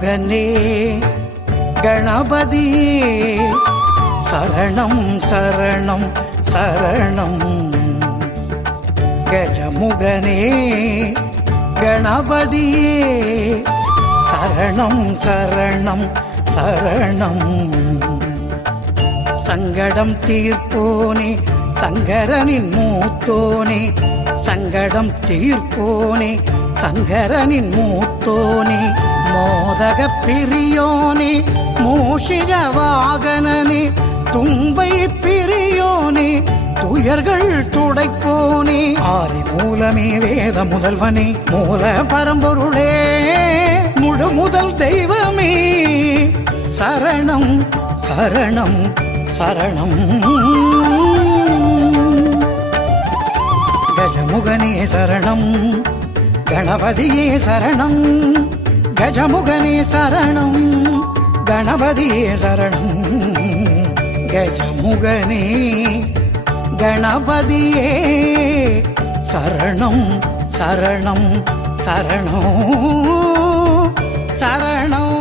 கஜமுகனே கணபதியே சரணம் சரணம் சரணம். கஜமுகனே கணபதியே சரணம் சரணம் சரணம். சங்கடம் தீர்ப்போனே சங்கரனின் மூத்தோனே, சங்கடம் தீர்ப்போனே சங்கரனின் மூத்தோனே, மோதக பிரியோனே மூஷிக வாகனனே, தும்பை பிரியோனே துயர்கள் துடைப்போனே, ஆதி மூலமே வேத முதல்வனே மூல பரம்பொருளே முழு முதல் தெய்வமே சரணம் சரணம் சரணம். கஜமுகனே சரணம் கணபதியே சரணம், கஜமுகனே சரணம் கணபதியே சரணம். கஜமுகனே கணபதியே சரணம் சரணம் சரணம் சரணம்.